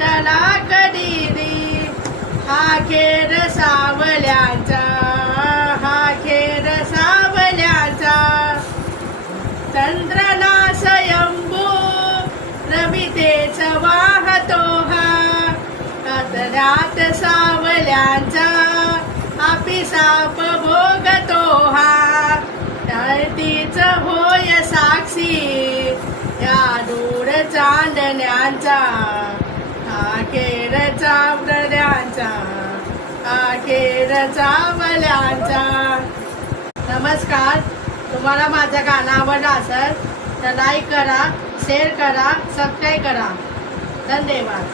वाटला कधी रे हा खेळ सावल्यांचा, हा खेळ सावल्यांचा. चंद्रना स्वयंभू रवितेच वाहतो हा, कातऱ्यात सावल्यांचा आपी साप भोगतो हा. धरतीच होय साक्षी या दूर चांदण्यांचा, हा खेळ सावल्यांचा, हा खेळ सावल्यांचा. नमस्कार. तुम्हाला माझं गाणं आवडलं असेल तर लाईक करा, शेअर करा, सबस्क्राईब करा. धन्यवाद.